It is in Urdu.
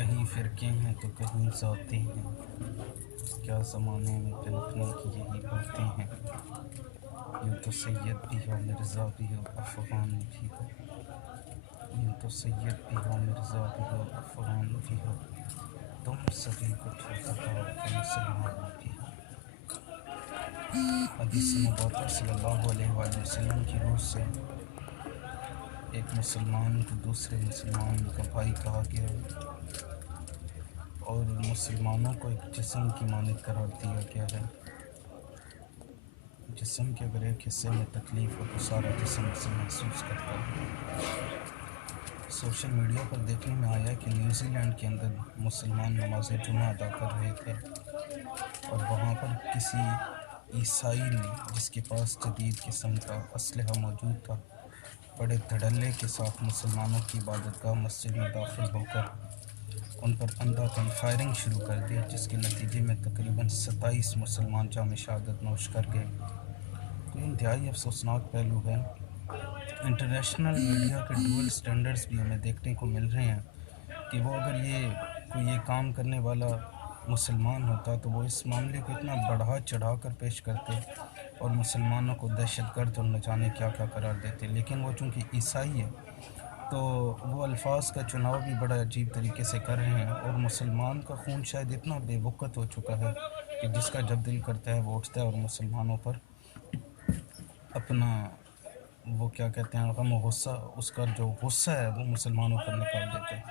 کہیں فرقے ہیں تو کہیں ذاتیں ہیں، کیا زمانے میں پنپنے کی یہی باتیں ہیں۔ یوں تو سید بھی ہو مرزا بھی ہو افغان بھی ہو، یوں تو سید بھی ہو مرزا بھی ہو افغان بھی ہو، تم سبھی کچھ ہو بتاؤ کہ مسلمان بھی ہو۔ حدیث مبارکہ صلی اللہ علیہ وآلہ وسلم کی روح سے ایک مسلمان کو دوسرے مسلمان کا بھائی کہا گیا ہے، اور مسلمانوں کو ایک جسم کی مانند قرار دیا گیا ہے۔ جسم کے اگر ایک حصے میں تکلیف ہو تو سارا جسم اسے محسوس کرتا ہے۔ سوشل میڈیا پر دیکھنے میں آیا کہ نیوزی لینڈ کے اندر مسلمان نماز جمعہ ادا کر رہے تھے، اور وہاں پر کسی عیسائی نے، جس کے پاس جدید قسم کا اسلحہ موجود تھا، بڑے دھڑلے کے ساتھ مسلمانوں کی عبادت گاہ مسجد میں داخل ہو کر ان پر اندھا کن فائرنگ شروع کر دی، جس کے نتیجے میں تقریباً 27 مسلمان جام شہادت نوش کر گئے۔ تو یہ انتہائی افسوسناک پہلو ہے۔ انٹرنیشنل میڈیا کے ڈوئل سٹینڈرڈز بھی ہمیں دیکھنے کو مل رہے ہیں کہ وہ اگر کوئی کام کرنے والا مسلمان ہوتا تو وہ اس معاملے کو اتنا بڑھا چڑھا کر پیش کرتے اور مسلمانوں کو دہشت گرد اور نہ جانے کیا کیا قرار دیتے، لیکن وہ چونکہ عیسائی ہے تو وہ الفاظ کا چناؤ بھی بڑا عجیب طریقے سے کر رہے ہیں، اور مسلمان کا خون شاید اتنا بے وقت ہو چکا ہے کہ جس کا جب دل کرتا ہے وہ اٹھتا ہے اور مسلمانوں پر اپنا وہ کیا کہتے ہیں غم و غصہ، اس کا جو غصہ ہے وہ مسلمانوں پر نکال دیتے ہیں۔